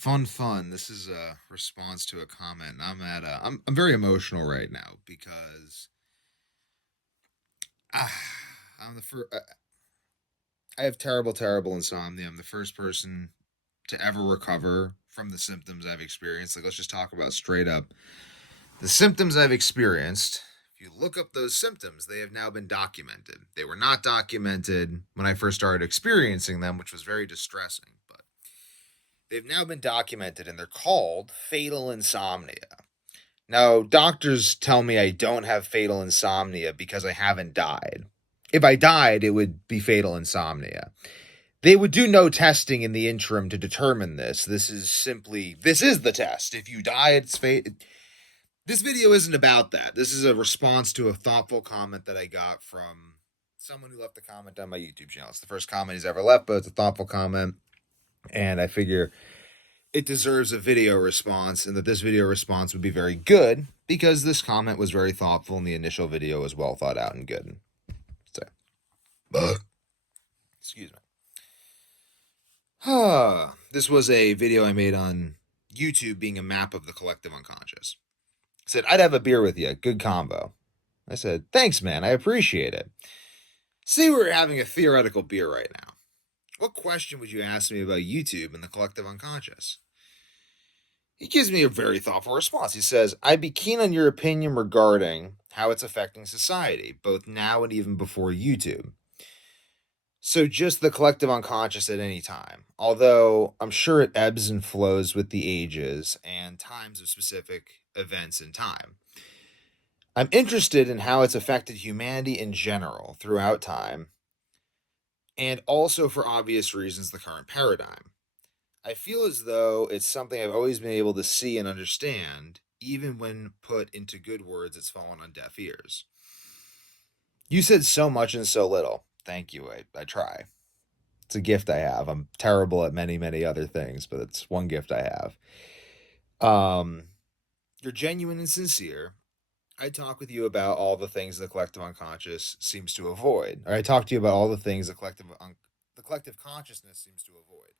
Fun. This is a response to a comment. I'm very emotional right now because ah, I'm the first. I have terrible insomnia. I'm the first person to ever recover from the symptoms I've experienced. Like, let's just talk about straight up the symptoms I've experienced. If you look up those symptoms, they have now been documented. They were not documented when I first started experiencing them, which was very distressing. But they've now been documented, and they're called fatal insomnia. Now, doctors tell me I don't have fatal insomnia because I haven't died. If I died, it would be fatal insomnia. They would do no testing in the interim to determine this. This is the test. If you die, it's fate. This video isn't about that. This is a response to a thoughtful comment that I got from someone who left a comment on my YouTube channel. It's the first comment he's ever left, but it's a thoughtful comment. And I figure it deserves a video response, and that this video response would be very good because this comment was very thoughtful and the initial video was well thought out and good. So, excuse me. This was a video I made on YouTube being a map of the collective unconscious. I said, I'd have a beer with you. Good combo. I said, thanks, man. I appreciate it. See, we're having a theoretical beer right now. What question would you ask me about YouTube and the collective unconscious? He gives me a very thoughtful response. He says, I'd be keen on your opinion regarding how it's affecting society, both now and even before YouTube. So just the collective unconscious at any time, although I'm sure it ebbs and flows with the ages and times of specific events in time. I'm interested in how it's affected humanity in general throughout time, and also for obvious reasons, the current paradigm. I feel as though it's something I've always been able to see and understand, even when put into good words, it's fallen on deaf ears. You said so much and so little. Thank you. I try. It's a gift I have. I'm terrible at many other things, but it's one gift I have. You're genuine and sincere. I talk with you about all the things the collective unconscious seems to avoid. Or I talk to you about all the things the collective consciousness seems to avoid.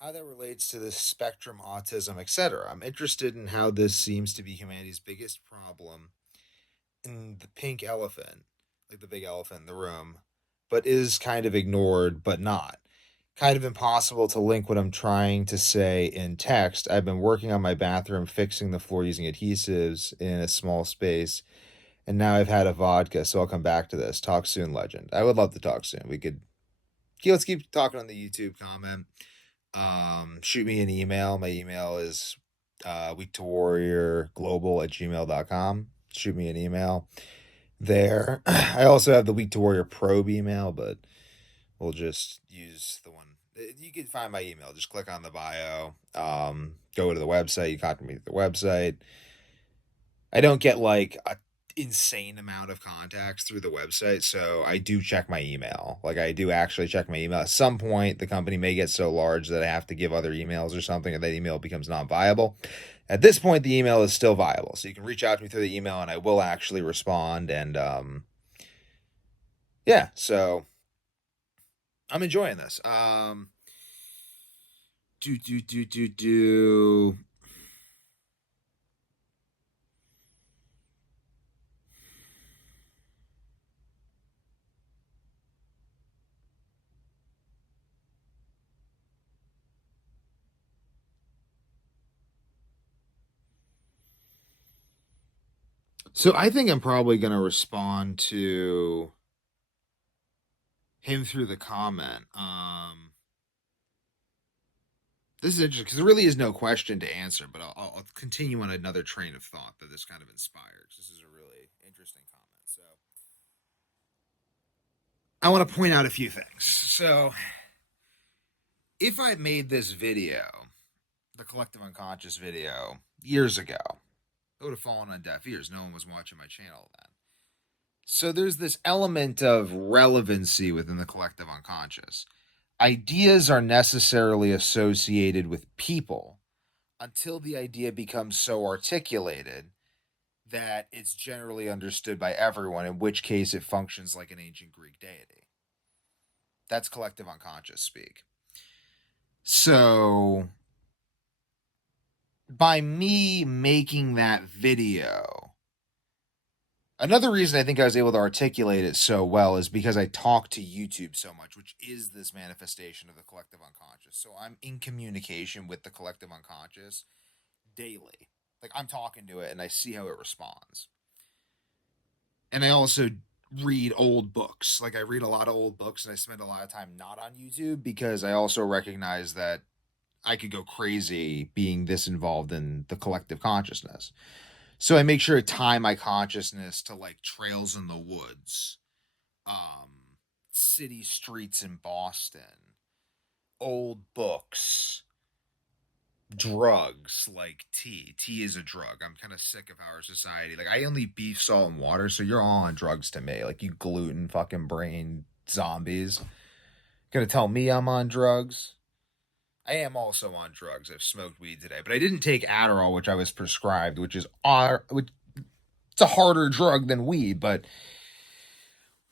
How that relates to the spectrum, autism, etc. I'm interested in how this seems to be humanity's biggest problem in the pink elephant, like the big elephant in the room, but is kind of ignored, but not. Kind of impossible to link what I'm trying to say in text. I've been working on my bathroom, fixing the floor using adhesives in a small space, and now I've had a vodka, so I'll come back to this. Talk soon, legend. I would love to talk soon. Let's keep talking on the YouTube comment. Shoot me an email. My email is weektowarriorglobal@gmail.com. Shoot me an email there. I also have the Week to Warrior probe email, but we'll just use the one. You can find my email. Just click on the bio. Go to the website. You contact me at the website. I don't get like a insane amount of contacts through the website, so I do check my email. Like, I do actually check my email. At some point, the company may get so large that I have to give other emails or something, and that email becomes non-viable. At this point, the email is still viable, so you can reach out to me through the email, and I will actually respond. And yeah, so I'm enjoying this. Do. So I think I'm probably going to respond to him through the comment. This is interesting because there really is no question to answer, but I'll continue on another train of thought that this kind of inspires. This is a really interesting comment. So I want to point out a few things. So if I made this video, the collective unconscious video, years ago, it would have fallen on deaf ears. No one was watching my channel then. So there's this element of relevancy within the collective unconscious. Ideas are necessarily associated with people until the idea becomes so articulated that it's generally understood by everyone, in which case it functions like an ancient Greek deity. That's collective unconscious speak. So by me making that video, another reason I think I was able to articulate it so well is because I talk to YouTube so much, which is this manifestation of the collective unconscious. So I'm in communication with the collective unconscious daily. Like, I'm talking to it and I see how it responds. And I also read old books. Like, I read a lot of old books and I spend a lot of time not on YouTube because I also recognize that I could go crazy being this involved in the collective consciousness. So I make sure to tie my consciousness to like trails in the woods, city streets in Boston, old books, drugs like tea. Tea is a drug. I'm kind of sick of our society. Like, I only beef, salt, and water, so you're all on drugs to me. Like, you gluten fucking brain zombies. Gonna tell me I'm on drugs? I am also on drugs. I've smoked weed today, but I didn't take Adderall, which I was prescribed, which it's a harder drug than weed, but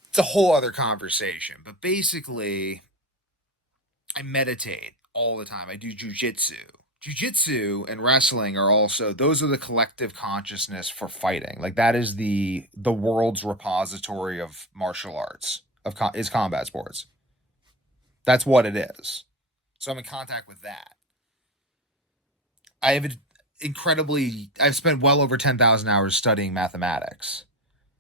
it's a whole other conversation. But basically, I meditate all the time. I do jujitsu. Jiu-jitsu and wrestling are also, those are the collective consciousness for fighting. Like, that is the world's repository of martial arts, is combat sports. That's what it is. So I'm in contact with that. I've spent well over 10,000 hours studying mathematics.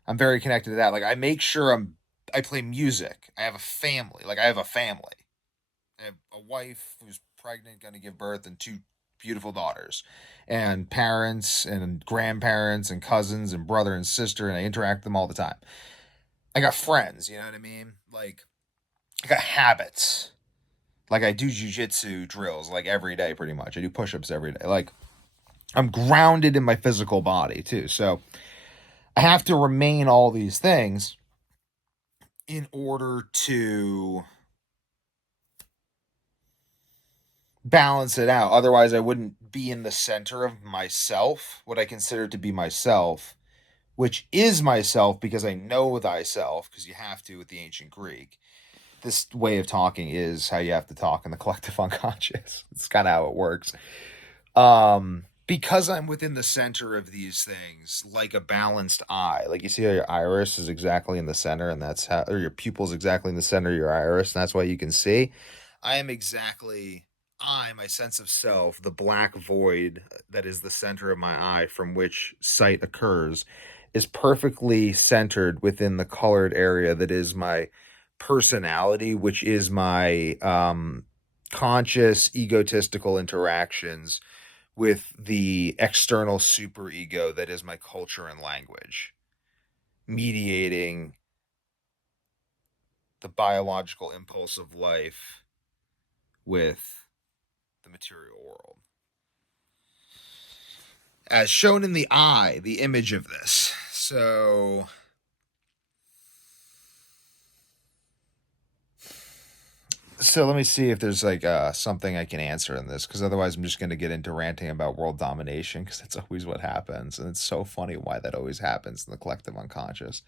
I'm very connected to that. Like, I make sure I play music. I have a family. I have a wife who's pregnant, going to give birth, and two beautiful daughters, and parents and grandparents and cousins and brother and sister, and I interact with them all the time. I got friends, you know what I mean? Like, I got habits. Like, I do jujitsu drills like every day, pretty much. I do push-ups every day. Like, I'm grounded in my physical body too. So I have to remain all these things in order to balance it out. Otherwise, I wouldn't be in the center of myself, what I consider to be myself, which is myself because I know thyself, because you have to with the ancient Greek. This way of talking is how you have to talk in the collective unconscious. It's kind of how it works. Because I'm within the center of these things, like a balanced eye. Like, you see how your iris is exactly in the center, and that's how, or your pupil's exactly in the center of your iris, and that's why you can see. My sense of self, the black void that is the center of my eye from which sight occurs, is perfectly centered within the colored area that is my personality, which is my conscious, egotistical interactions with the external superego that is my culture and language, mediating the biological impulse of life with the material world. As shown in the eye, the image of this. So let me see if there's like something I can answer in this, because otherwise I'm just going to get into ranting about world domination, because that's always what happens, and it's so funny why that always happens in the collective unconscious.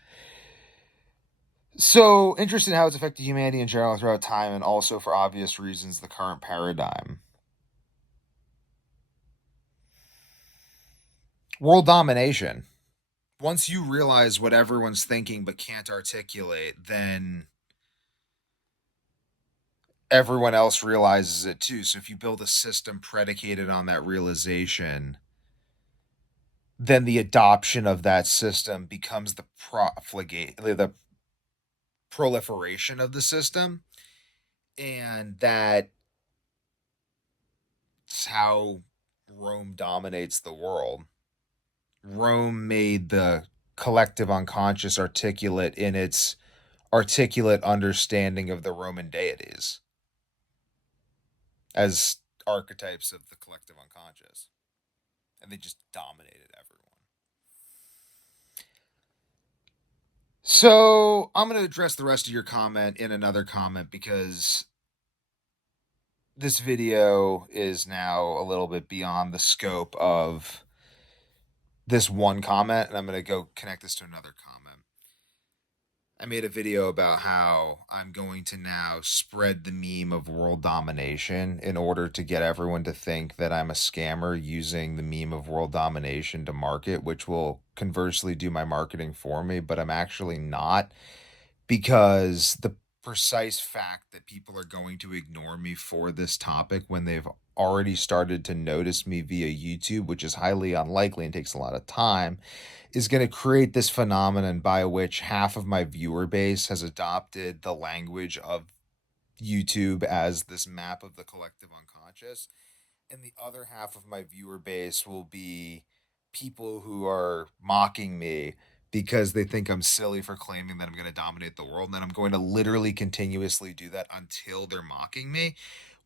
So, interested in how it's affected humanity in general throughout time, and also, for obvious reasons, the current paradigm. World domination. Once you realize what everyone's thinking but can't articulate, then everyone else realizes it too. So if you build a system predicated on that realization, then the adoption of that system becomes the proliferation of the system. And that's how Rome dominates the world. Rome made the collective unconscious articulate in its articulate understanding of the Roman deities as archetypes of the collective unconscious. And they just dominated everyone. So I'm going to address the rest of your comment in another comment, because this video is now a little bit beyond the scope of this one comment, and I'm going to go connect this to another comment. I made a video about how I'm going to now spread the meme of world domination in order to get everyone to think that I'm a scammer using the meme of world domination to market, which will conversely do my marketing for me, but I'm actually not, because the precise fact that people are going to ignore me for this topic when they've already started to notice me via YouTube, which is highly unlikely and takes a lot of time, is going to create this phenomenon by which half of my viewer base has adopted the language of YouTube as this map of the collective unconscious, and the other half of my viewer base will be people who are mocking me because they think I'm silly for claiming that I'm going to dominate the world. And then I'm going to literally continuously do that until they're mocking me,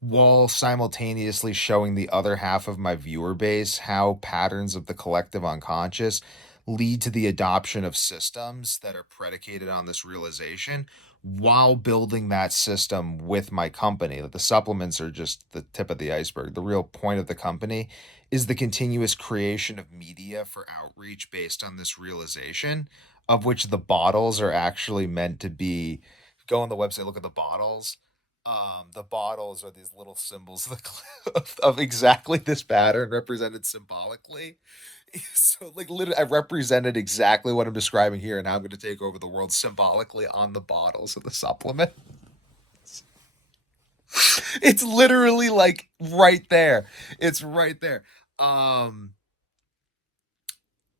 while simultaneously showing the other half of my viewer base how patterns of the collective unconscious lead to the adoption of systems that are predicated on this realization, while building that system with my company. That the supplements are just the tip of the iceberg. The real point of the company is the continuous creation of media for outreach based on this realization, of which the bottles are actually meant to be. Go on the website, look at the bottles. The bottles are these little symbols of exactly this pattern represented symbolically. So, like, literally, I represented exactly what I'm describing here, and now I'm going to take over the world symbolically on the bottles of the supplement. It's literally like right there. It's right there. Um,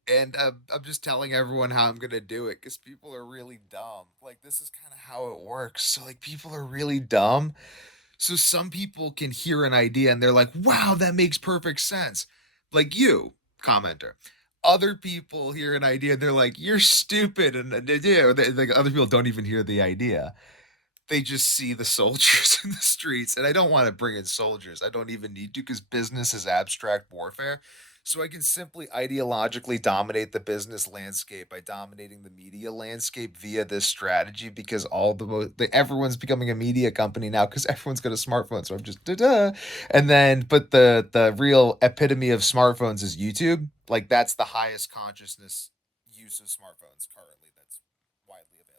and I'm just telling everyone how I'm gonna do it because people are really dumb. Like, this is kind of how it works. So, like, people are really dumb. So some people can hear an idea and they're like, "Wow, that makes perfect sense." Like you, commenter. Other people hear an idea and they're like, "You're stupid," and other people don't even hear the idea. They just see the soldiers in the streets. And I don't want to bring in soldiers. I don't even need to, because business is abstract warfare. So I can simply ideologically dominate the business landscape by dominating the media landscape via this strategy, because everyone's becoming a media company now because everyone's got a smartphone. So I'm just da-da. And then, but the real epitome of smartphones is YouTube. Like, that's the highest consciousness use of smartphones currently that's widely available.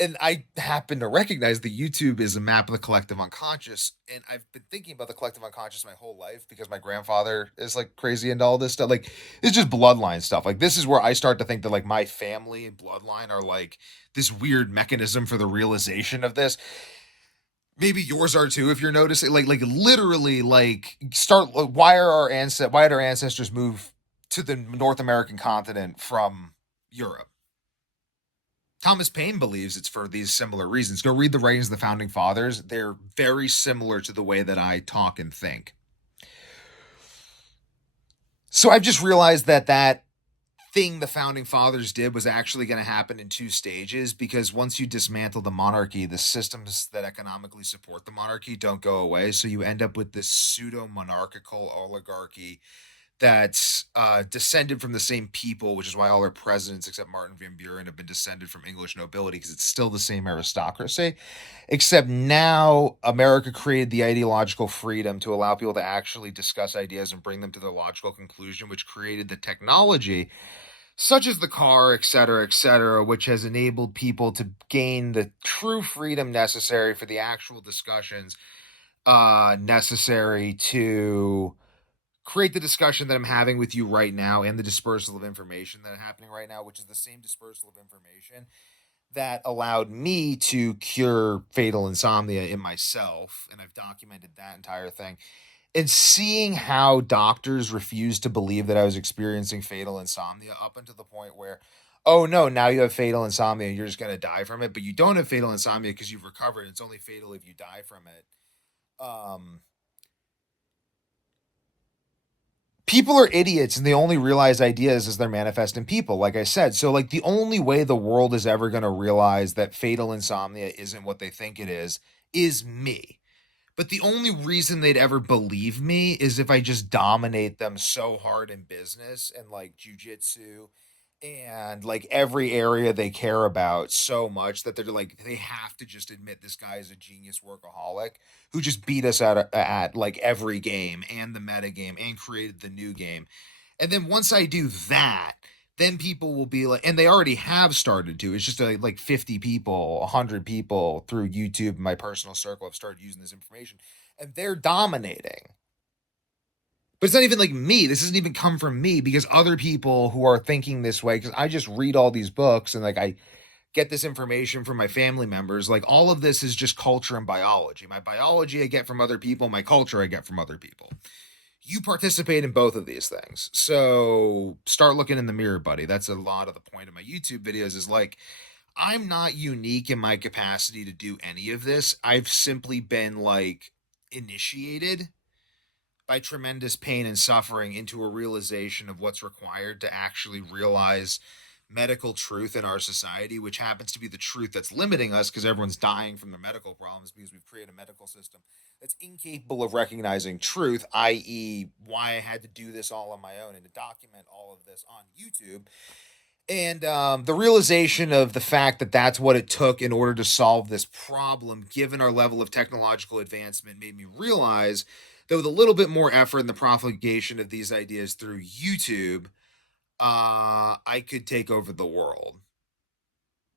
And I happen to recognize that YouTube is a map of the collective unconscious. And I've been thinking about the collective unconscious my whole life because my grandfather is like crazy into all this stuff. Like, it's just bloodline stuff. Like, this is where I start to think that like my family and bloodline are like this weird mechanism for the realization of this. Maybe yours are too, if you're noticing. Like literally, like, start. Like, why did our ancestors move to the North American continent from Europe? Thomas Paine believes it's for these similar reasons. Go read the writings of the founding fathers. They're very similar to the way that I talk and think. So I've just realized that that thing the founding fathers did was actually going to happen in two stages, because once you dismantle the monarchy, the systems that economically support the monarchy don't go away. So you end up with this pseudo monarchical oligarchy that's descended from the same people, which is why all our presidents except Martin Van Buren have been descended from English nobility, because it's still the same aristocracy. Except now America created the ideological freedom to allow people to actually discuss ideas and bring them to their logical conclusion, which created the technology, such as the car, et cetera, which has enabled people to gain the true freedom necessary for the actual discussions necessary to create the discussion that I'm having with you right now, and the dispersal of information that is happening right now, which is the same dispersal of information that allowed me to cure fatal insomnia in myself. And I've documented that entire thing. And seeing how doctors refused to believe that I was experiencing fatal insomnia, up until the point where, oh no, now you have fatal insomnia and you're just going to die from it. But you don't have fatal insomnia because you've recovered. It's only fatal if you die from it. People are idiots and they only realize ideas as they're manifest in people, like I said. So, like, the only way the world is ever going to realize that fatal insomnia isn't what they think it is me. But the only reason they'd ever believe me is if I just dominate them so hard in business and like jujitsu and like every area they care about so much, that they're like, they have to just admit this guy is a genius workaholic who just beat us at like every game and the meta game and created the new game. And then once I do that, then people will be like, and they already have started to. It's just like 50 people, 100 people through YouTube, my personal circle have started using this information, and they're dominating. But it's not even like me. This doesn't even come from me because other people who are thinking this way, because I just read all these books and like I get this information from my family members. Like all of this is just culture and biology. My biology I get from other people, my culture I get from other people. You participate in both of these things. So start looking in the mirror, buddy. That's a lot of the point of my YouTube videos is like, I'm not unique in my capacity to do any of this. I've simply been like initiated by tremendous pain and suffering into a realization of what's required to actually realize medical truth in our society, which happens to be the truth that's limiting us because everyone's dying from their medical problems because we've created a medical system that's incapable of recognizing truth, i.e., why I had to do this all on my own and to document all of this on YouTube. And the realization of the fact that that's what it took in order to solve this problem, given our level of technological advancement, made me realize that with a little bit more effort in the propagation of these ideas through YouTube, I could take over the world.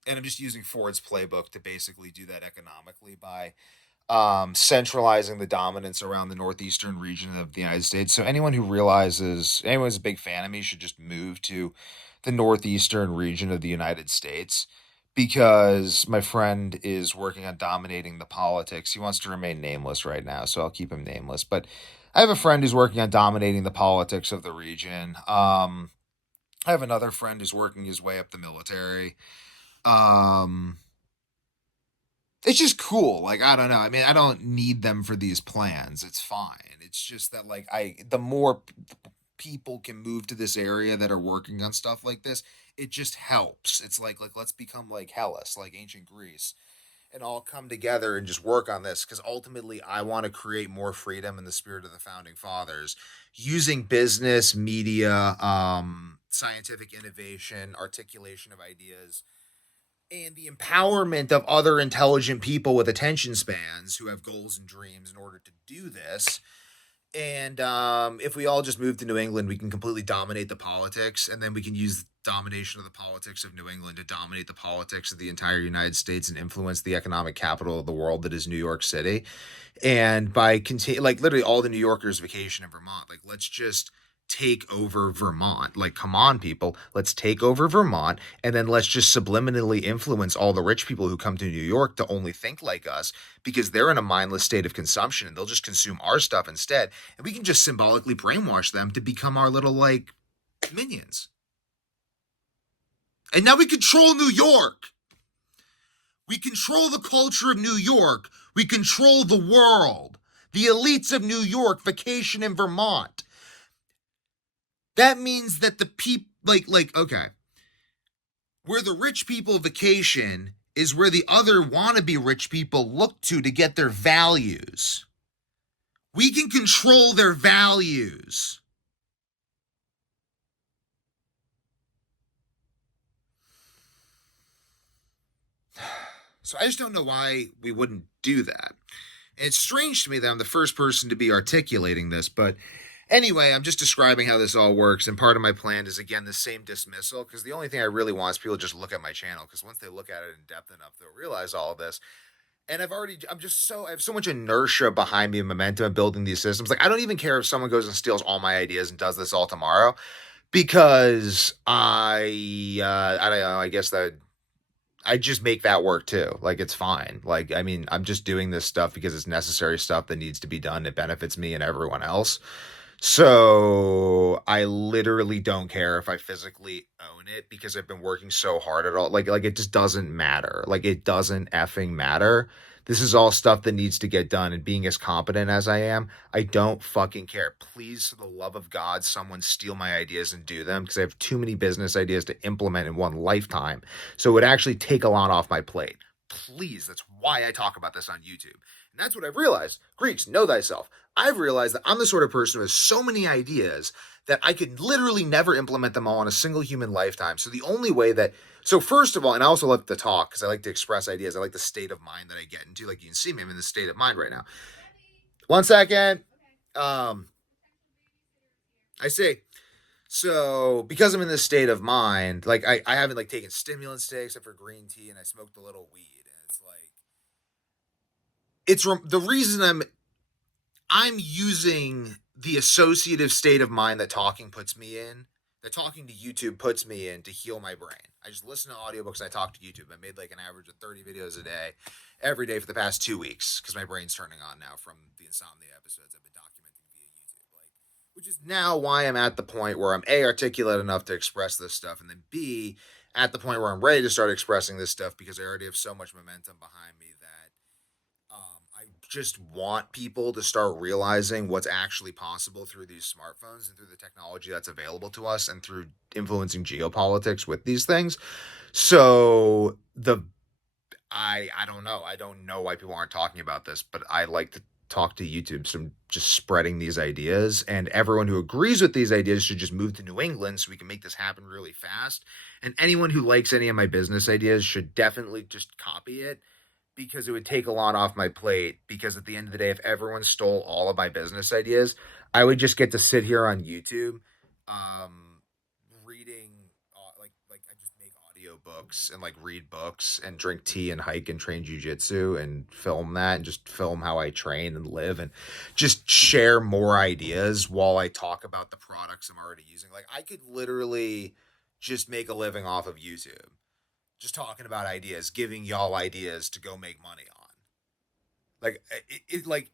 And I'm just using Ford's playbook to basically do that economically by centralizing the dominance around the northeastern region of the United States. So anyone who realizes anyone's a big fan of me should just move to the northeastern region of the United States because my friend is working on dominating the politics. He wants to remain nameless right now, so I'll keep him nameless. But I have a friend who's working on dominating the politics of the region. I have another friend who's working his way up the military. Um, it's just cool. Like, I don't know. I mean, I don't need them for these plans. It's fine. It's just that like the more people can move to this area that are working on stuff like this, it just helps. It's like let's become like Hellas, like ancient Greece, and all come together and just work on this because ultimately I want to create more freedom in the spirit of the founding fathers using business, media, scientific innovation, articulation of ideas, and the empowerment of other intelligent people with attention spans who have goals and dreams in order to do this. And if we all just move to New England, we can completely dominate the politics, and then we can use domination of the politics of New England to dominate the politics of the entire United States and influence the economic capital of the world that is New York City. And by like literally all the New Yorkers vacation in Vermont. Like let's just take over Vermont. Like, come on, people. Let's take over Vermont and then let's just subliminally influence all the rich people who come to New York to only think like us because they're in a mindless state of consumption and they'll just consume our stuff instead. And we can just symbolically brainwash them to become our little, like, minions. And now we control New York. We control the culture of New York. We control the world. The elites of New York vacation in Vermont. That means that the people, okay, where the rich people vacation is where the other wannabe rich people look to get their values. We can control their values. So I just don't know why we wouldn't do that. And it's strange to me that I'm the first person to be articulating this, but anyway, I'm just describing how this all works, and part of my plan is, again, the same dismissal, because the only thing I really want is people to just look at my channel, because once they look at it in depth enough, they'll realize all of this. And I have so much inertia behind me and momentum of building these systems. Like, I don't even care if someone goes and steals all my ideas and does this all tomorrow, because I don't know, I guess that I just make that work too. Like, it's fine. Like, I mean, I'm just doing this stuff because it's necessary stuff that needs to be done. It benefits me and everyone else. So I literally don't care if I physically own it because I've been working so hard at all. Like it just doesn't matter. Like, it doesn't effing matter. This is all stuff that needs to get done. And being as competent as I am, I don't fucking care. Please, for the love of God, someone steal my ideas and do them because I have too many business ideas to implement in one lifetime. So it would actually take a lot off my plate. Please, that's why I talk about this on YouTube. And that's what I've realized. Greeks, know thyself. I've realized that I'm the sort of person who has so many ideas that I could literally never implement them all in a single human lifetime. So the only way that, so first of all, and I also like to talk because I like to express ideas. I like the state of mind that I get into. Like, you can see me, I'm in the state of mind right now. 1 second. I see. So because I'm in this state of mind, like I haven't like taken stimulants today except for green tea, and I smoked a little weed, and it's like the reason I'm using the associative state of mind that talking puts me in, that talking to YouTube puts me in to heal my brain. I just listen to audiobooks and I talk to YouTube. I made like an average of 30 videos a day every day for the past 2 weeks because my brain's turning on now from the insomnia episodes I've been documenting via YouTube. Like, which is now why I'm at the point where I'm A, articulate enough to express this stuff, and then B, at the point where I'm ready to start expressing this stuff because I already have so much momentum behind me that I just want people to start realizing what's actually possible through these smartphones and through the technology that's available to us and through influencing geopolitics with these things. So I don't know. I don't know why people aren't talking about this, but I like to talk to YouTube. So I'm just spreading these ideas, and everyone who agrees with these ideas should just move to New England so we can make this happen really fast. And anyone who likes any of my business ideas should definitely just copy it because it would take a lot off my plate. Because at the end of the day, if everyone stole all of my business ideas, I would just get to sit here on YouTube, reading like I just make audiobooks and like read books and drink tea and hike and train jujitsu and film that and just film how I train and live and just share more ideas while I talk about the products I'm already using. Like I could literally just make a living off of YouTube just talking about ideas, giving y'all ideas to go make money on. Like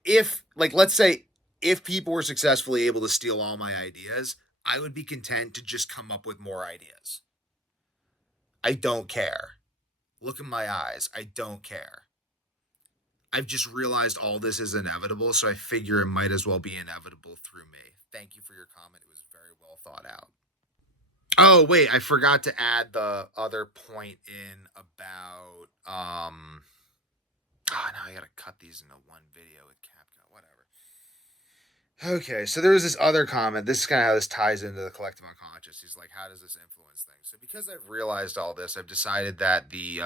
if like let's say if people were successfully able to steal all my ideas, I would be content to just come up with more ideas. I don't care. Look in my eyes. I don't care. I've just realized all this is inevitable, so I figure it might as well be inevitable through me. Thank you for your comment. It was very well thought out. Oh, wait, I forgot to add the other point in about oh, now I gotta cut these into one video with CapCut. Whatever. Okay, so there was this other comment. This is kind of how this ties into the collective unconscious. He's like, how does this influence things? So because I've realized all this, I've decided that the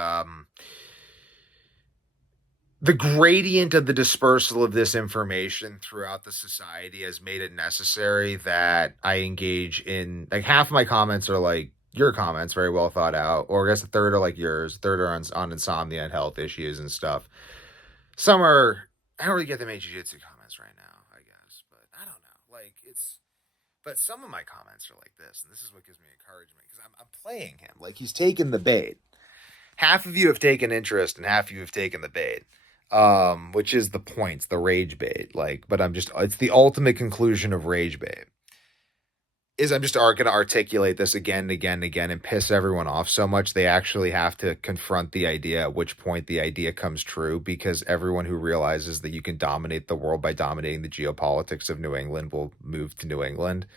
gradient of the dispersal of this information throughout the society has made it necessary that I engage in like half of my comments are like your comments, very well thought out, or I guess a third are like yours, a third are on insomnia and health issues and stuff. Some are I don't really get the made jiu-jitsu comments right now, I guess, but I don't know. Like but some of my comments are like this, and this is what gives me encouragement because I'm playing him like he's taken the bait. Half of you have taken interest, and half of you have taken the bait, which is the point, the rage bait. Like, but it's the ultimate conclusion of rage bait. Is I'm just going to articulate this again and again and again and piss everyone off so much they actually have to confront the idea, at which point the idea comes true, because everyone who realizes that you can dominate the world by dominating the geopolitics of New England will move to New England.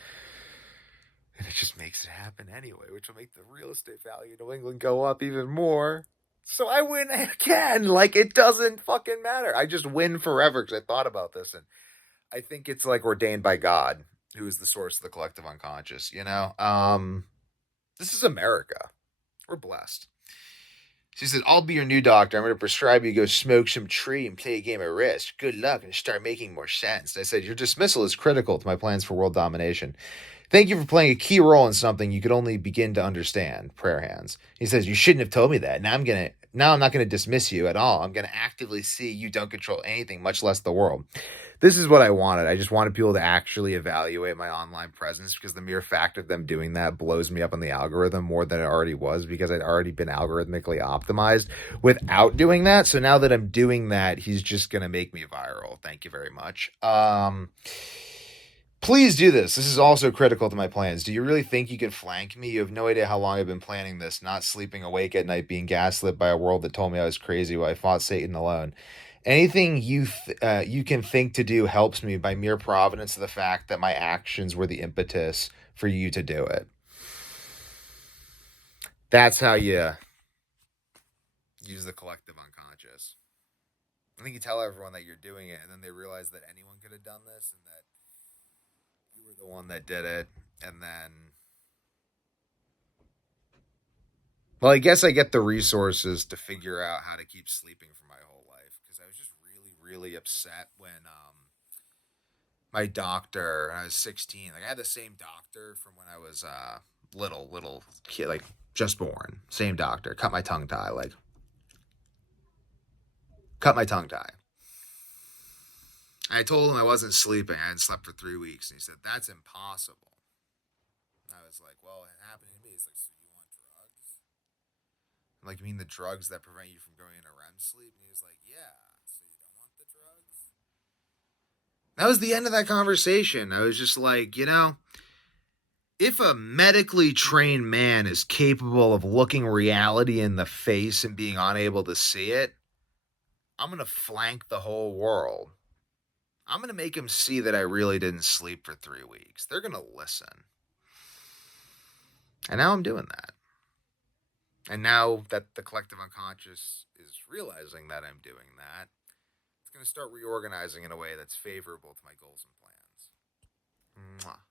And it just makes it happen anyway, which will make the real estate value of New England go up even more. So I win again. Like, it doesn't fucking matter. I just win forever because I thought about this. And I think it's like ordained by God, who is the source of the collective unconscious, you know? This is America. We're blessed. She said, I'll be your new doctor. I'm going to prescribe you to go smoke some tree and play a game of Risk. Good luck and start making more sense. And I said, your dismissal is critical to my plans for world domination. Thank you for playing a key role in something you could only begin to understand. Prayer hands. He says, you shouldn't have told me that. Now I'm not going to dismiss you at all. I'm going to actively see you don't control anything, much less the world. This is what I wanted. I just wanted people to actually evaluate my online presence because the mere fact of them doing that blows me up on the algorithm more than it already was because I'd already been algorithmically optimized without doing that. So now that I'm doing that, he's just going to make me viral. Thank you very much. Please do this. This is also critical to my plans. Do you really think you can flank me? You have no idea how long I've been planning this, not sleeping awake at night, being gaslit by a world that told me I was crazy while I fought Satan alone. Anything you can think to do helps me by mere providence of the fact that my actions were the impetus for you to do it. That's how you use the collective unconscious. I think you tell everyone that you're doing it, and then they realize that anyone could have done this, and that you were the one that did it, and then... Well, I guess I get the resources to figure out how to keep sleeping for my whole life, because I was just really, really upset when my doctor when I was 16. Like I had the same doctor from when I was little kid, like just born. Same doctor. Cut my tongue tie. Like cut my tongue tie. I told him I wasn't sleeping. I hadn't slept for 3 weeks, and he said that's impossible. And I was like, well, it happened to me. He's like, so you want drugs? I'm like, you mean the drugs that prevent you from going into REM sleep? And he was like, yeah. So you don't want the drugs? That was the end of that conversation. I was just like, if a medically trained man is capable of looking reality in the face and being unable to see it, I'm going to flank the whole world. I'm going to make him see that I really didn't sleep for 3 weeks. They're going to listen. And now I'm doing that. And now that the collective unconscious is realizing that I'm doing that, it's going to start reorganizing in a way that's favorable to my goals and plans. Mwah.